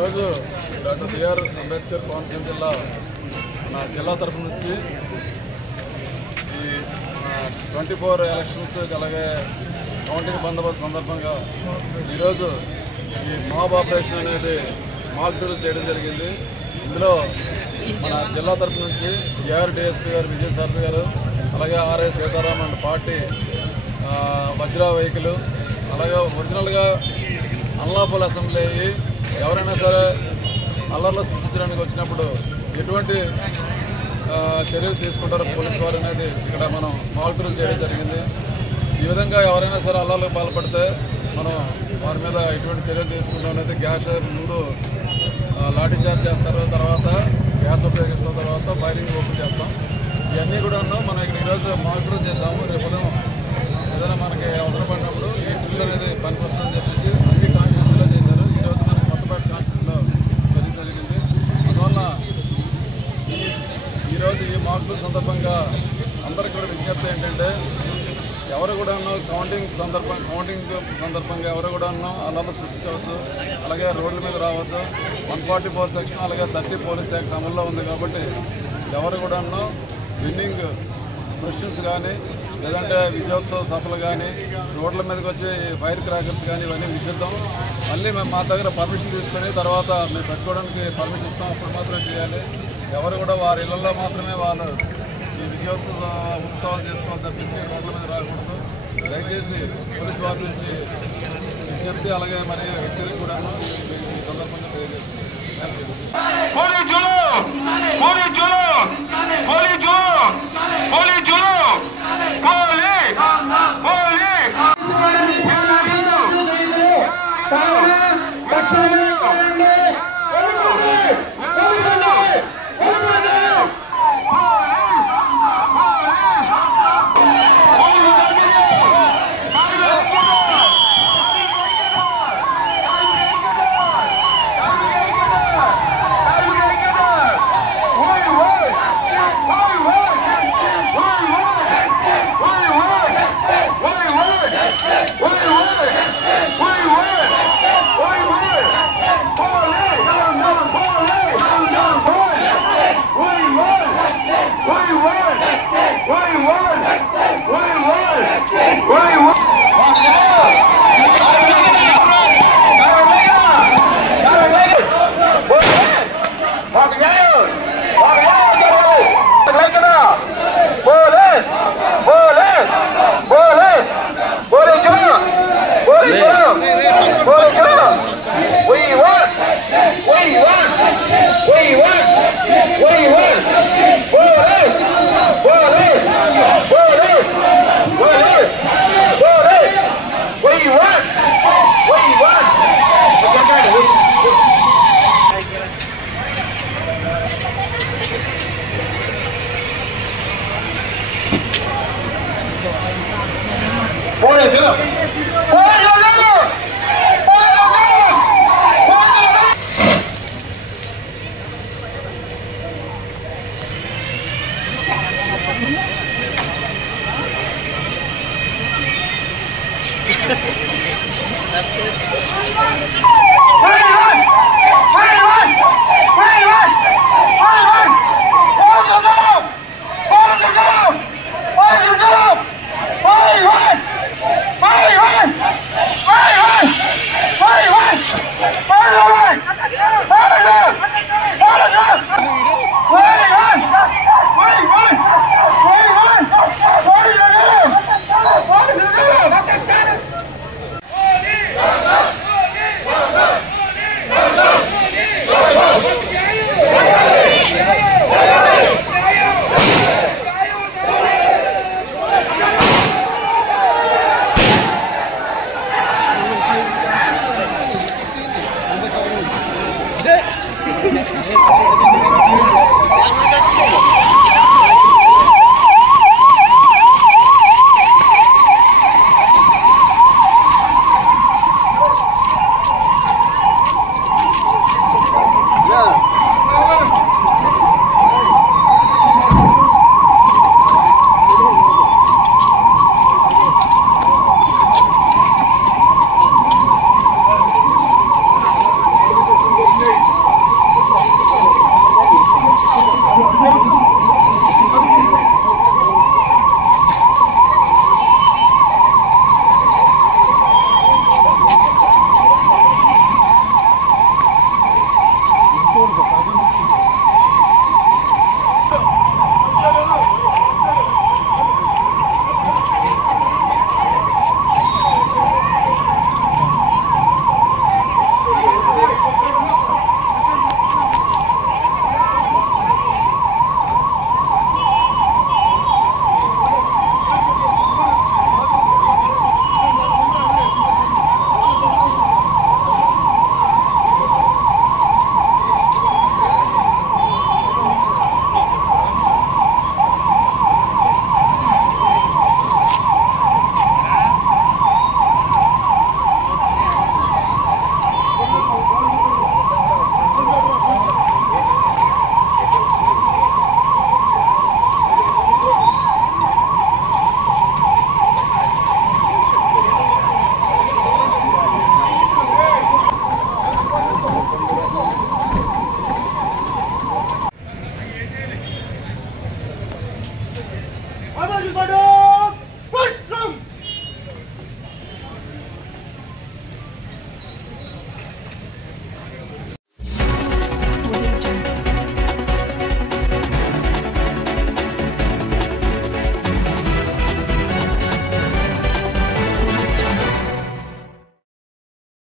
ఈరోజు doctor BR Ambedkar Konaseema జిల్లా తరఫు నుంచి ఈ 24 ఎలక్షన్స్ అలాగే కౌంటింగ్ బందోబస్తు సందర్భంగా ఈరోజు ఈ మాబ్ ఆపరేషన్ అనేది మాక్ డ్రిల్ చేయడం జరిగింది. ఇందులో మన జిల్లా తరఫు నుంచి ఏఆర్ డిఎస్పీ గారు విజయసారథి గారు, అలాగే RI Sitharaman party Vajra vehicle, అలాగే ఒరిజినల్గా అల్లాపూల్ అసెంబ్లీ అయ్యి ఎవరైనా సరే అల్లర్లు సృష్టించడానికి వచ్చినప్పుడు ఎటువంటి చర్యలు తీసుకుంటారో పోలీసు వారు అనేది ఇక్కడ మనం మాక్ డ్రిల్ చేయడం జరిగింది. ఈ విధంగా ఎవరైనా సరే అల్లర్లకు పాల్పడితే మనం వారి మీద ఎటువంటి చర్యలు తీసుకుంటాం అనేది గ్యాస్ ముందు లాఠీ చార్జ్ చేస్తారు, తర్వాత గ్యాస్ ఉపయోగిస్తాం, తర్వాత ఫైరింగ్ ఓపెన్ చేస్తాం. ఇవన్నీ కూడా మనం ఇక్కడ ఈరోజు మాక్ డ్రిల్ చేసాము. రేపు ఉదయం ఏదైనా మనకి అవసరం పడినప్పుడు ఈ డ్రిల్ అనేది పనికొస్తుందని చెప్పేసి అన్ని కాన్స్టిట్యూన్సీలో చేశారు. ఈరోజు మనకి కొత్తపేట కాన్స్టిట్యూన్సీలో జరిగింది. అందువల్ల ఈరోజు ఈ మాక్ డ్రిల్ సందర్భంగా అందరికీ కూడా విజ్ఞప్తి ఏంటంటే ఎవరు కూడా కౌంటింగ్ సందర్భంగా ఎవరు కూడా అల్లర్లు సృష్టించవద్దు, అలాగే రోడ్ల మీద రావద్దు. 144 సెక్షన్ అలాగే 30 పోలీస్ యాక్ట్ అమల్లో ఉంది కాబట్టి ఎవరు కూడా విన్నింగ్ క్వశ్చన్స్ కానీ లేదంటే విజయోత్సవ సభలు కానీ రోడ్ల మీదకి వచ్చి ఫైర్ క్రాకర్స్ కానీ ఇవన్నీ నిషిద్దాం. మళ్ళీ మేము మా దగ్గర పర్మిషన్ తీసుకొని తర్వాత మేము పెట్టుకోవడానికి పర్మిషన్ ఇస్తాం, అప్పుడు మాత్రమే చేయాలి. ఎవరు కూడా వారి ఇళ్లలో మాత్రమే వాళ్ళు ఈ విజయోత్సవ ఉత్సవాలు చేసుకోవాలి తప్పించి రోడ్ల మీద రాకూడదు. దయచేసి పోలీసు వారి నుంచి విజ్ఞప్తి అలాగే మరి హెచ్చరిక కూడా ఈ సందర్భంగా ఎదుర్కోడు